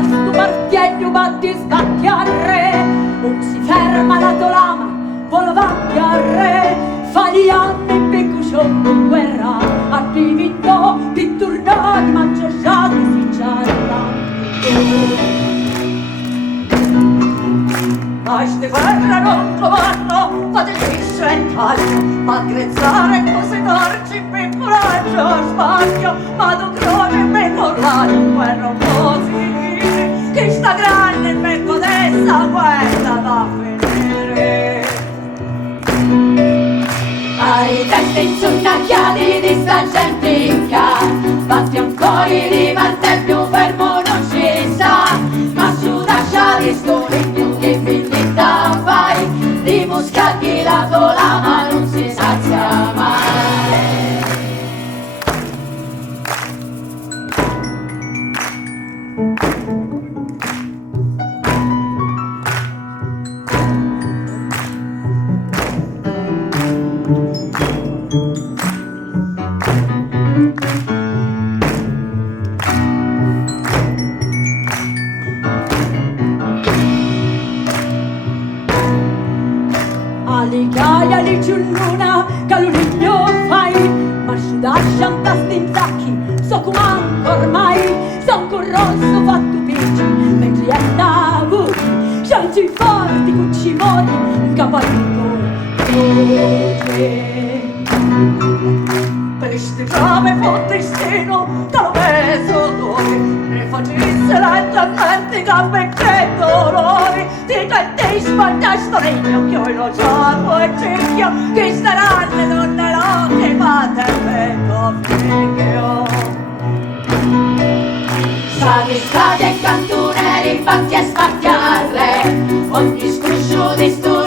da sto martiello batti sbatti a re, non si ferma la tua lama, vola vatti a re, fa gli anni becco sciocco in guerra, arrivi no, pittornati, mangiati, si ciarranno. Ma ste guerra non trovano, fate liscio e taglio, ma grezzare cose torci, per coraggio sbaglio, ma tu croce per corrare un guerra così, che sta grande per codessa guerra da finire. Ai testi insunnacchiati di sta gentica, batti ancora di martello fermo non ci sta, ma su lasciati sto legno che finita fai, di muscati la gola ma non si sazia mai. Alicaia li giurnuna, caluligno fai, ma ci lascian da stinzacchi, so come ancor mai, son con rosso fatto picci, mentre è da voi, scianci forti con cimoni, un cavallo voce. Queste brave fottestino, da lo peso dove, ne facesse lentamente gambe e dolori, ti canti spantasto regno, che io lo gioco e cerchio, che staranno le donne lotte, fatte il becco figlio. State e cantone, rifatti a spacchiare, ogni scruscio di sto